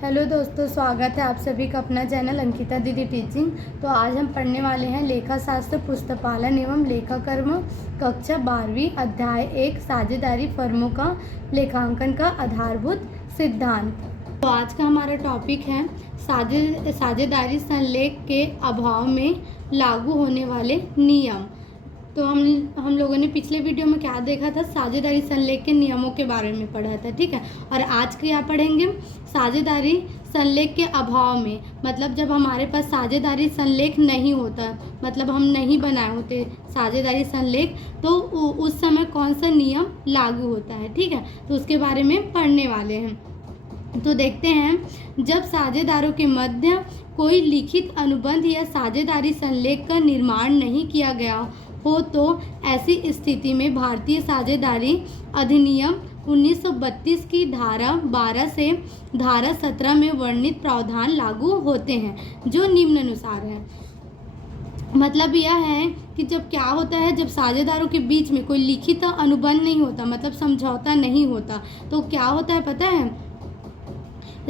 Hello दोस्तों, स्वागत है आप सभी का अपना चैनल अंकिता दीदी टीचिंग। तो आज हम पढ़ने वाले हैं लेखा शास्त्र पुस्तपालन एवं लेखा कर्म कक्षा 12वीं अध्याय 1 साझेदारी फर्मों का लेखांकन का आधारभूत सिद्धांत। तो आज का हमारा टॉपिक है साझेदारी संलेख के अभाव में लागू होने वाले नियम। तो हम लोगों ने पिछले वीडियो में क्या देखा था, साझेदारी संलेख के नियमों के बारे में पढ़ा था, ठीक है। और आज क्या पढ़ेंगे, साझेदारी संलेख के अभाव में, मतलब जब हमारे पास साझेदारी संलेख नहीं होता, मतलब हम नहीं बनाए होते साझेदारी संलेख, तो उस समय कौन सा नियम लागू होता है, ठीक है। तो उसके बारे में पढ़ने वाले हैं। तो देखते हैं, जब साझेदारों के मध्य कोई लिखित अनुबंध या साझेदारी संलेख का निर्माण नहीं किया गया हो तो ऐसी स्थिति में भारतीय साझेदारी अधिनियम 1932 की धारा 12 से धारा 17 में वर्णित प्रावधान लागू होते हैं, जो निम्नानुसार है। मतलब यह है कि जब क्या होता है, जब साझेदारों के बीच में कोई लिखित अनुबंध नहीं होता, मतलब समझौता नहीं होता, तो क्या होता है पता है।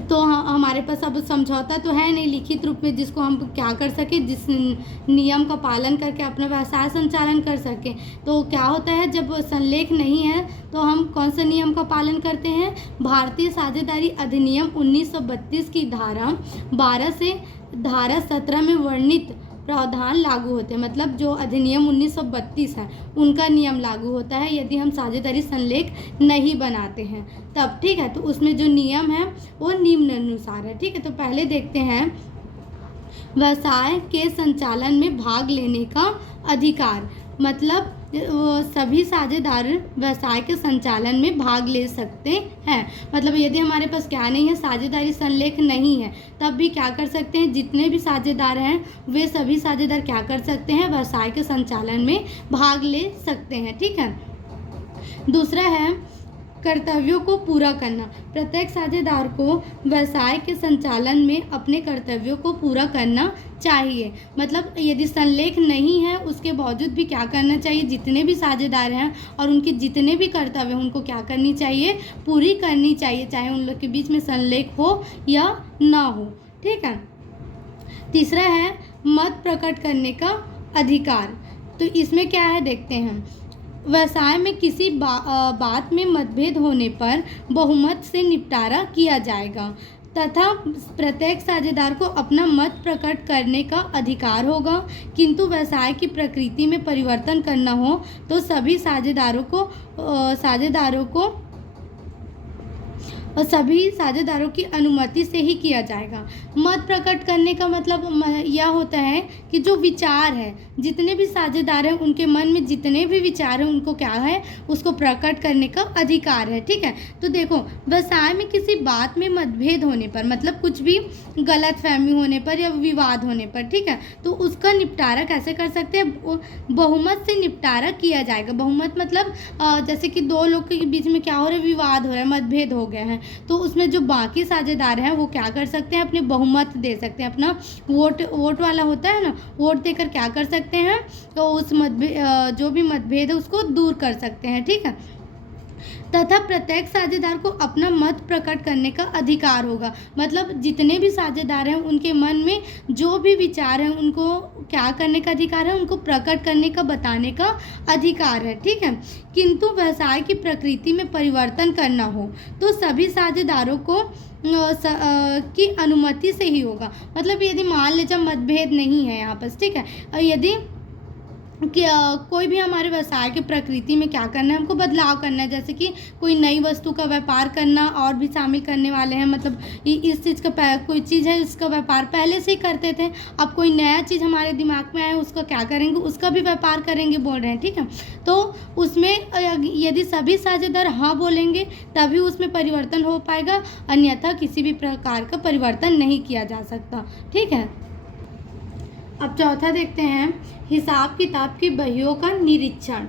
तो हमारे पास अब समझौता तो है नहीं लिखित रूप में, जिसको हम क्या कर सके, जिस नियम का पालन करके अपना व्यवसाय संचालन कर सके। तो क्या होता है, जब संलेख नहीं है तो हम कौन सा नियम का पालन करते हैं, भारतीय साझेदारी अधिनियम 1932 की धारा 12 से धारा 17 में वर्णित प्रावधान लागू होते हैं। मतलब जो अधिनियम 1932 है उनका नियम लागू होता है यदि हम साझेदारी संलेख नहीं बनाते हैं तब, ठीक है। तो उसमें जो नियम है वो निम्नानुसार है, ठीक है। तो पहले देखते हैं, व्यवसाय के संचालन में भाग लेने का अधिकार, मतलब सभी साझेदार व्यवसाय के संचालन में भाग ले सकते हैं। मतलब यदि हमारे पास क्या नहीं है, साझेदारी संलेख नहीं है, तब भी क्या कर सकते हैं, जितने भी साझेदार हैं वे सभी साझेदार क्या कर सकते हैं, व्यवसाय के संचालन में भाग ले सकते हैं, ठीक है। दूसरा है कर्तव्यों को पूरा करना। प्रत्येक साझेदार को व्यवसाय के संचालन में अपने कर्तव्यों को पूरा करना चाहिए। मतलब यदि संलेख नहीं है उसके बावजूद भी क्या करना चाहिए, जितने भी साझेदार हैं और उनके जितने भी कर्तव्य हैं उनको क्या करनी चाहिए, पूरी करनी चाहिए, चाहे उन लोग के बीच में संलेख हो या ना हो, ठीक है। तीसरा है मत प्रकट करने का अधिकार। तो इसमें क्या है देखते हैं, व्यवसाय में किसी बात में मतभेद होने पर बहुमत से निपटारा किया जाएगा तथा प्रत्येक साझेदार को अपना मत प्रकट करने का अधिकार होगा। किंतु व्यवसाय की प्रकृति में परिवर्तन करना हो तो सभी साझेदारों की अनुमति से ही किया जाएगा। मत प्रकट करने का मतलब यह होता है कि जो विचार है, जितने भी साझेदार हैं उनके मन में जितने भी विचार हैं उनको क्या है, उसको प्रकट करने का अधिकार है, ठीक है। तो देखो, व्यवसाय में किसी बात में मतभेद होने पर, मतलब कुछ भी गलतफहमी होने पर या विवाद होने पर, ठीक है, तो उसका निपटारा कैसे कर सकते हैं, बहुमत से निपटारा किया जाएगा। बहुमत मतलब जैसे कि दो लोग के बीच में क्या हो रहा है, विवाद हो रहा है, मतभेद हो गया है, तो उसमें जो बाकी साझेदार हैं वो क्या कर सकते हैं, अपने बहुमत दे सकते हैं, अपना वोट वाला होता है ना, वोट देकर क्या कर सकते हैं, तो उस जो भी मतभेद है उसको दूर कर सकते हैं, ठीक है। तथा प्रत्येक साझेदार को अपना मत प्रकट करने का अधिकार होगा। मतलब जितने भी साझेदार हैं उनके मन में जो भी विचार हैं उनको क्या करने का अधिकार है, उनको प्रकट करने का, बताने का अधिकार है, ठीक है। किंतु व्यवसाय की प्रकृति में परिवर्तन करना हो तो सभी साझेदारों को की अनुमति से ही होगा। मतलब यदि मान लीजिए मतभेद नहीं है यहाँ पर, ठीक है, यदि कि कोई भी हमारे व्यवसाय की प्रकृति में क्या करना है, हमको बदलाव करना है, जैसे कि कोई नई वस्तु का व्यापार करना और भी शामिल करने वाले हैं। मतलब इस चीज़ का कोई चीज़ है उसका व्यापार पहले से ही करते थे, अब कोई नया चीज़ हमारे दिमाग में आए उसका क्या करेंगे, उसका भी व्यापार करेंगे बोल रहे हैं, ठीक है। तो उसमें यदि सभी साझेदार हाँ बोलेंगे तभी उसमें परिवर्तन हो पाएगा, अन्यथा किसी भी प्रकार का परिवर्तन नहीं किया जा सकता, ठीक है। अब चौथा देखते हैं, हिसाब किताब की बहियों का निरीक्षण।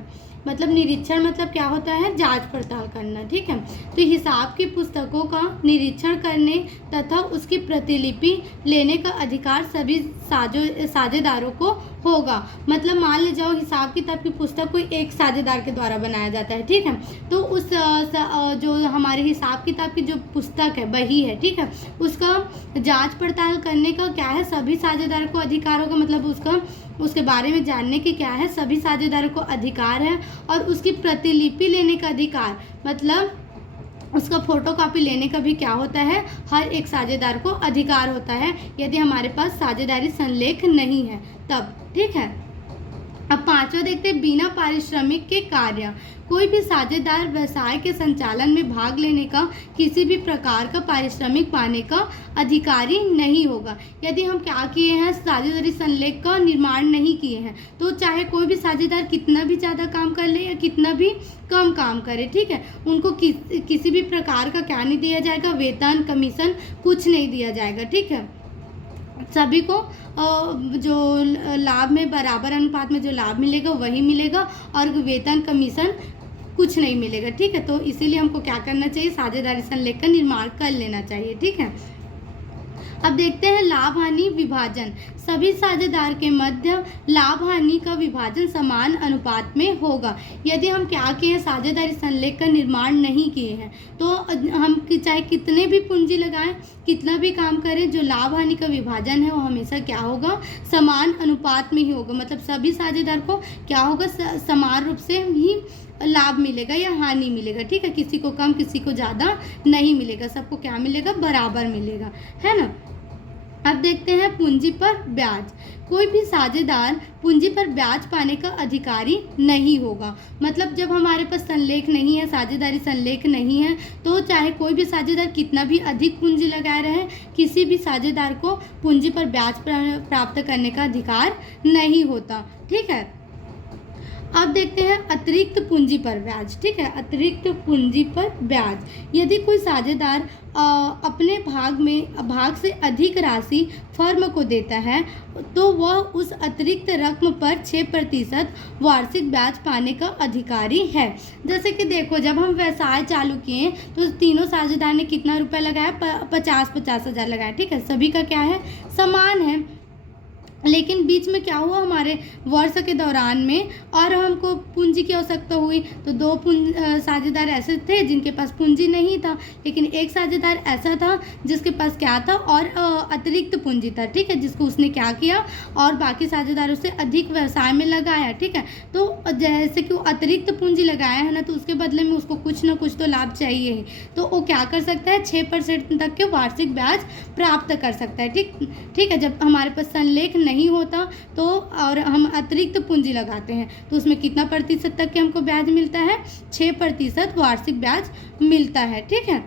मतलब निरीक्षण मतलब क्या होता है, जांच पड़ताल करना, ठीक है। तो हिसाब की पुस्तकों का निरीक्षण करने तथा उसकी प्रतिलिपि लेने का अधिकार सभी साझेदारों को होगा। मतलब मान ले जाओ हिसाब किताब की पुस्तक कोई एक साझेदार के द्वारा बनाया जाता है, ठीक है, तो उस जो हमारे हिसाब किताब की जो पुस्तक है, बही है, ठीक है, उसका जांच पड़ताल करने का क्या है, सभी साझेदार को अधिकार होगा। मतलब उसके बारे में जानने की क्या है, सभी साझेदारों को अधिकार है। और उसकी प्रतिलिपि लेने का अधिकार, मतलब उसका फोटोकॉपी लेने का भी क्या होता है, हर एक साझेदार को अधिकार होता है, यदि हमारे पास साझेदारी संलेख नहीं है तब, ठीक है। अब पांचवा देखते हैं, बिना पारिश्रमिक के कार्य। कोई भी साझेदार व्यवसाय के संचालन में भाग लेने का किसी भी प्रकार का पारिश्रमिक पाने का अधिकारी नहीं होगा। यदि हम क्या किए हैं, साझेदारी संलेख का निर्माण नहीं किए हैं, तो चाहे कोई भी साझेदार कितना भी ज़्यादा काम कर ले या कितना भी कम काम करे, ठीक है, उनको किसी भी प्रकार का क्या नहीं दिया जाएगा, वेतन, कमीशन, कुछ नहीं दिया जाएगा, ठीक है। सभी को जो लाभ में बराबर अनुपात में जो लाभ मिलेगा वही मिलेगा, और वेतन, कमीशन कुछ नहीं मिलेगा, ठीक है। तो इसीलिए हमको क्या करना चाहिए, साझेदारी संलेख का निर्माण कर लेना चाहिए, ठीक है। अब देखते हैं लाभ हानि विभाजन। सभी साझेदार के मध्य लाभ हानि का विभाजन समान अनुपात में होगा। यदि हम क्या किए हैं, साझेदारी संलेख का निर्माण नहीं किए हैं, तो हम चाहे कितने भी पूंजी लगाएं, कितना भी काम करें, जो लाभ हानि का विभाजन है वो हमेशा क्या होगा, समान अनुपात में ही होगा। मतलब सभी साझेदार को क्या होगा, समान रूप से ही लाभ मिलेगा या हानि मिलेगा, ठीक है, किसी को कम किसी को ज़्यादा नहीं मिलेगा, सबको क्या मिलेगा, बराबर मिलेगा, है ना। अब देखते हैं पूंजी पर ब्याज। कोई भी साझेदार पूंजी पर ब्याज पाने का अधिकारी नहीं होगा। मतलब जब हमारे पास संलेख नहीं है, साझेदारी संलेख नहीं है, तो चाहे कोई भी साझेदार कितना भी अधिक पूंजी लगाए रहे, किसी भी साझेदार को पूंजी पर ब्याज प्राप्त करने का अधिकार नहीं होता, ठीक है। अब देखते हैं अतिरिक्त पूंजी पर ब्याज, ठीक है, अतिरिक्त पूंजी पर ब्याज। यदि कोई साझेदार अपने भाग से अधिक राशि फर्म को देता है, तो वह उस अतिरिक्त रकम पर 6% वार्षिक ब्याज पाने का अधिकारी है। जैसे कि देखो, जब हम व्यवसाय चालू किए तो तीनों साझेदार ने कितना रुपया लगाया, 50 हज़ार लगाया, ठीक है, सभी का क्या है, समान है। लेकिन बीच में क्या हुआ, हमारे वर्ष के दौरान में और हमको पूंजी की आवश्यकता हुई, तो दो साझेदार ऐसे थे जिनके पास पूंजी नहीं था, लेकिन एक साझेदार ऐसा था जिसके पास क्या था, और अतिरिक्त पूंजी था, ठीक है, जिसको उसने क्या किया और बाकी साझेदारों से अधिक व्यवसाय में लगाया, ठीक है। तो जैसे कि वो अतिरिक्त पूंजी लगाया है ना, तो उसके बदले में उसको कुछ ना कुछ तो लाभ चाहिए ही, तो वो क्या कर सकता है, 6% तक के वार्षिक ब्याज प्राप्त कर सकता है, ठीक है। जब हमारे पास संलेख नहीं होता तो और हम अतिरिक्त पूंजी लगाते हैं, तो उसमें कितना प्रतिशत तक के हमको ब्याज मिलता है, 6% वार्षिक ब्याज मिलता है, ठीक है।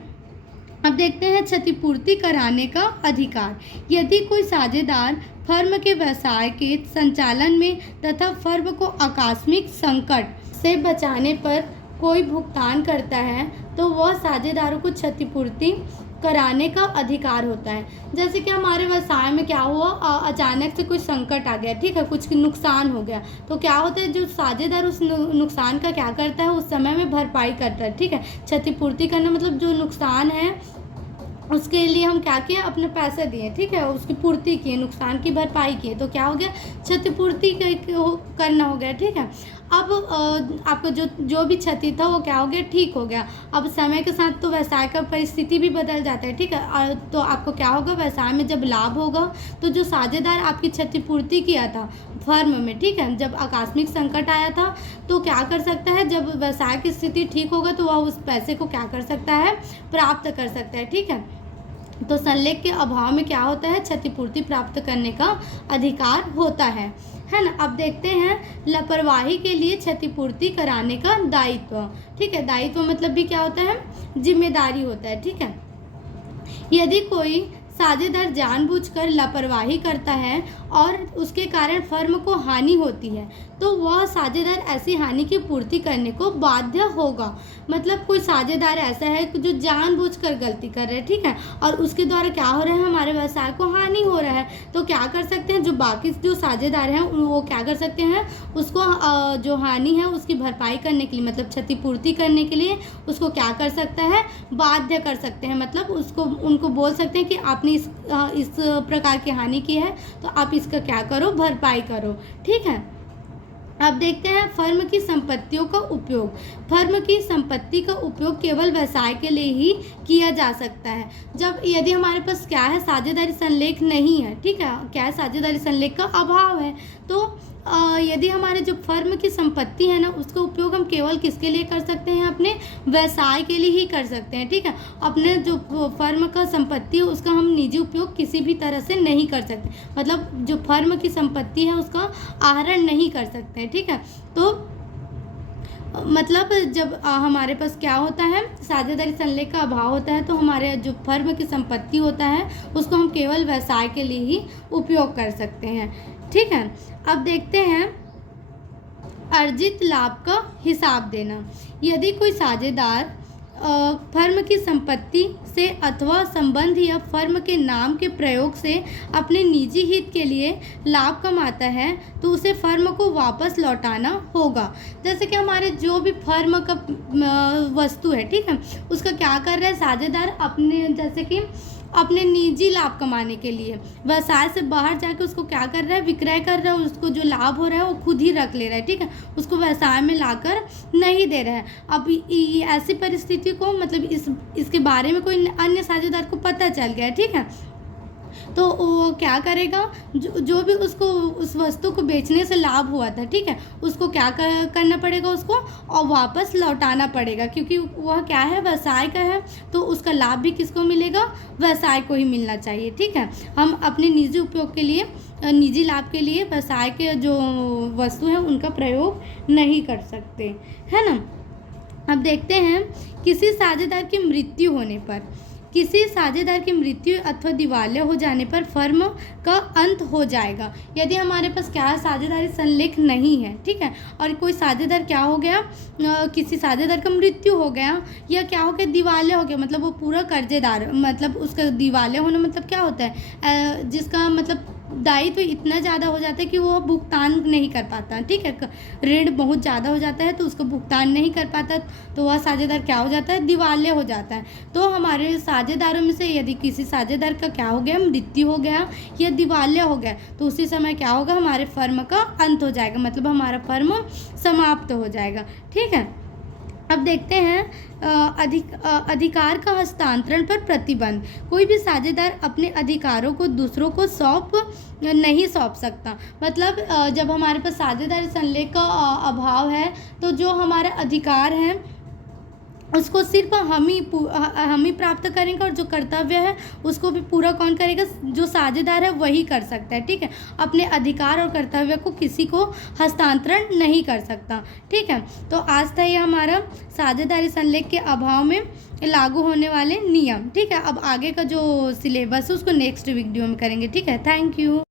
अब देखते हैं क्षतिपूर्ति कराने का अधिकार। यदि कोई साझेदार फर्म के व्यवसाय के संचालन में तथा फर्म को आकस्मिक संकट से बचाने पर कोई भुगतान करता है, तो वह साझेदारों को क्षतिपूर्ति कराने का अधिकार होता है। जैसे कि हमारे व्यवसाय में क्या हुआ, अचानक से कुछ संकट आ गया, ठीक है, कुछ नुकसान हो गया, तो क्या होता है, जो साझेदार उस नुकसान का क्या करता है, उस समय में भरपाई करता है, ठीक है। क्षतिपूर्ति करना मतलब जो नुकसान है उसके लिए हम क्या किए, अपने पैसे दिए, ठीक है, उसकी पूर्ति किए, नुकसान की भरपाई किए, तो क्या हो गया, क्षतिपूर्ति करना हो गया, ठीक है। अब आपको जो भी क्षति था वो क्या हो गया, ठीक हो गया। अब समय के साथ तो व्यवसाय का परिस्थिति भी बदल जाता है, ठीक है, तो आपको क्या होगा, व्यवसाय में जब लाभ होगा तो जो साझेदार आपकी क्षतिपूर्ति किया था फर्म में, ठीक है, जब आकस्मिक संकट आया था, तो क्या कर सकता है, जब व्यवसाय की स्थिति ठीक होगा तो वह उस पैसे को क्या कर सकता है, प्राप्त कर सकता है, ठीक है। तो संलेख के अभाव में क्या होता है, क्षतिपूर्ति प्राप्त करने का अधिकार होता है ना। अब देखते हैं लापरवाही के लिए क्षतिपूर्ति कराने का दायित्व, ठीक है। दायित्व मतलब भी क्या होता है, जिम्मेदारी होता है, ठीक है। यदि कोई साझेदार जानबूझकर लापरवाही करता है और उसके कारण फर्म को हानि होती है, तो वह साझेदार ऐसी हानि की पूर्ति करने को बाध्य होगा। मतलब कोई साझेदार ऐसा है जो जानबूझकर गलती कर रहा है, ठीक है, और उसके द्वारा क्या हो रहा है, हमारे व्यवसाय को हानि हो रहा है, तो क्या कर सकते हैं, जो बाकी जो साझेदार हैं वो क्या कर सकते हैं, उसको जो हानि है उसकी भरपाई करने के लिए, मतलब क्षतिपूर्ति करने के लिए उसको क्या कर सकता है, बाध्य कर सकते हैं। मतलब उसको उनको बोल सकते हैं कि आपने आपने इस प्रकार की हानि की है तो आप इसका क्या करो, भरपाई करो। ठीक है। अब देखते हैं फर्म की संपत्तियों का उपयोग। फर्म की संपत्ति का उपयोग केवल व्यवसाय के लिए ही किया जा सकता है। जब यदि हमारे पास क्या है, साझेदारी संलेख नहीं है, ठीक है, क्या है, साझेदारी संलेख का अभाव है, तो यदि हमारे जो फर्म की संपत्ति है ना, उसका उपयोग हम केवल किसके लिए कर सकते हैं, अपने व्यवसाय के लिए ही कर सकते हैं। ठीक है। अपने जो फर्म का संपत्ति है उसका हम निजी उपयोग किसी भी तरह से नहीं कर सकते, मतलब जो फर्म की संपत्ति है उसका आहरण नहीं कर सकते हैं। ठीक है। तो मतलब जब हमारे पास क्या होता है, साझेदारी संलेख का अभाव होता है, तो हमारे जो फर्म की संपत्ति होता है उसको हम केवल व्यवसाय के लिए ही उपयोग कर सकते हैं। ठीक है। अब देखते हैं अर्जित लाभ का हिसाब देना। यदि कोई साझेदार फर्म की संपत्ति से अथवा संबंध या फर्म के नाम के प्रयोग से अपने निजी हित के लिए लाभ कमाता है तो उसे फर्म को वापस लौटाना होगा। जैसे कि हमारे जो भी फर्म का वस्तु है, ठीक है, उसका क्या कर रहा है साझेदार, अपने जैसे कि अपने निजी लाभ कमाने के लिए व्यवसाय से बाहर जाकर उसको क्या कर रहा है, विक्रय कर रहा है, उसको जो लाभ हो रहा है वो खुद ही रख ले रहा है। ठीक है। उसको व्यवसाय में लाकर नहीं दे रहा है। अब ऐसी परिस्थिति को मतलब इसके बारे में कोई अन्य साझेदार को पता चल गया है। ठीक है। तो वो क्या करेगा, जो भी उसको उस वस्तु को बेचने से लाभ हुआ था, ठीक है, उसको क्या करना पड़ेगा, उसको और वापस लौटाना पड़ेगा, क्योंकि वह क्या है, व्यवसाय का है, तो उसका लाभ भी किसको मिलेगा, व्यवसाय को ही मिलना चाहिए। ठीक है। हम अपने निजी उपयोग के लिए, निजी लाभ के लिए व्यवसाय के जो वस्तु हैं उनका प्रयोग नहीं कर सकते, है ना। अब देखते हैं किसी साझेदार की मृत्यु होने पर, किसी साझेदार की मृत्यु अथवा दिवालिया हो जाने पर फर्म का अंत हो जाएगा। यदि हमारे पास क्या है, साझेदारी संलेख नहीं है, ठीक है, और कोई साझेदार क्या हो गया, किसी साझेदार का मृत्यु हो गया या क्या हो गया, दिवालिया हो गया, मतलब वो पूरा कर्जेदार, मतलब उसका दिवालिया होना मतलब क्या होता है, जिसका मतलब दायित्व इतना ज़्यादा हो जाता है कि वो भुगतान नहीं कर पाता। ठीक है। ऋण बहुत ज़्यादा हो जाता है तो उसको भुगतान नहीं कर पाता, तो वह साझेदार क्या हो जाता है, दिवालिया हो जाता है। तो हमारे साझेदारों में से यदि किसी साझेदार का क्या हो गया, मृत्यु हो गया या दिवालिया हो गया, तो उसी समय क्या होगा, हमारे फर्म का अंत हो जाएगा, मतलब हमारा फर्म समाप्त हो जाएगा। ठीक है। अब देखते हैं अधिकार का हस्तांतरण पर प्रतिबंध। कोई भी साझेदार अपने अधिकारों को दूसरों को नहीं सौंप सकता। मतलब जब हमारे पास साझेदारी संलेख का अभाव है तो जो हमारा अधिकार है उसको सिर्फ हम ही प्राप्त करेंगे, और जो कर्तव्य है उसको भी पूरा कौन करेगा, जो साझेदार है वही कर सकता है। ठीक है। अपने अधिकार और कर्तव्य को किसी को हस्तांतरण नहीं कर सकता। ठीक है। तो आज था ये हमारा साझेदारी संलेख के अभाव में लागू होने वाले नियम। ठीक है। अब आगे का जो सिलेबस है उसको नेक्स्ट वीडियो में करेंगे। ठीक है। Thank you.